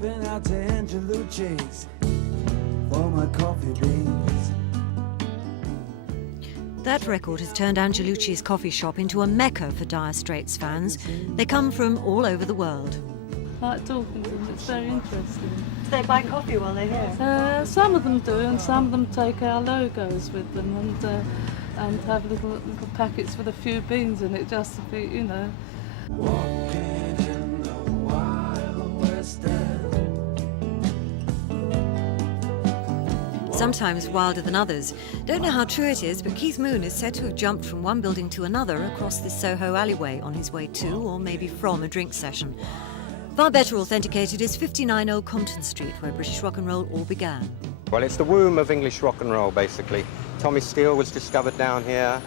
been out to Angelucci's for my coffee beans. That record has turned Angelucci's coffee shop into a mecca for Dire Straits fans. They come from all over the world. I like talking to them, it's very interesting. Do they buy coffee while they're here? Some of them do, and some of them take our logos with them and have little packets with a few beans in it just to be, you know. Walking in the Wild West End. Sometimes wilder than others. Don't know how true it is, but Keith Moon is said to have jumped from one building to another across this Soho alleyway on his way to, or maybe from, a drink session. Far better authenticated is 59 Old Compton Street, where British rock and roll all began. Well, it's the womb of English rock and roll, basically. Tommy Steele was discovered down here,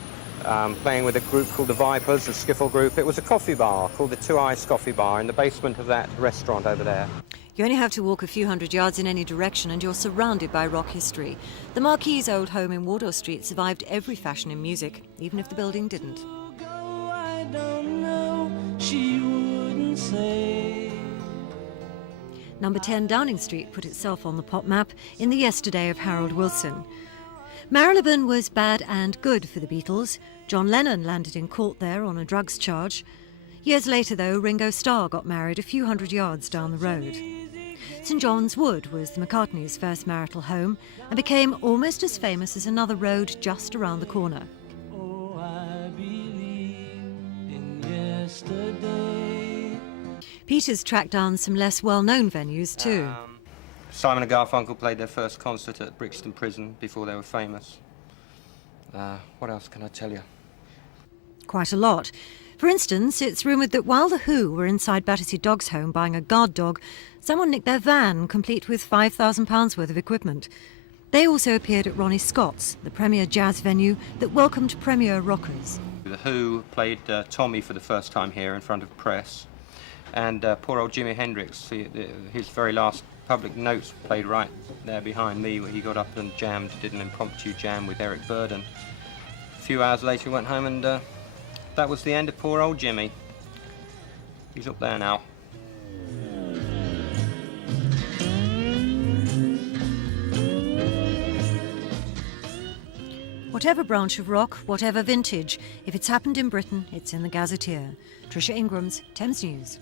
playing with a group called the Vipers, a skiffle group. It was a coffee bar called the Two Eyes Coffee Bar in the basement of that restaurant over there. You only have to walk a few hundred yards in any direction and you're surrounded by rock history. The Marquis' old home in Wardour Street survived every fashion in music, even if the building didn't. I don't know, she wouldn't say. Number 10 Downing Street put itself on the pop map in the yesterday of Harold Wilson. Marylebone was bad and good for the Beatles. John Lennon landed in court there on a drugs charge. Years later, though, Ringo Starr got married a few hundred yards down the road. St John's Wood was the McCartneys' first marital home and became almost as famous as another road just around the corner. Oh, I believe in yesterday. Peter's tracked down some less well-known venues too. Simon and Garfunkel played their first concert at Brixton Prison before they were famous. What else can I tell you? Quite a lot. For instance, it's rumoured that while The Who were inside Battersea Dogs' home buying a guard dog, someone nicked their van, complete with £5,000 worth of equipment. They also appeared at Ronnie Scott's, the premier jazz venue that welcomed premier rockers. The Who played Tommy for the first time here in front of press. And poor old Jimi Hendrix, his very last public notes played right there behind me, where he got up and jammed, did an impromptu jam with Eric Burdon. A few hours later he went home and that was the end of poor old Jimmy. He's up there now. Whatever branch of rock, whatever vintage, if it's happened in Britain, it's in the Gazetteer. Tricia Ingrams, Thames News.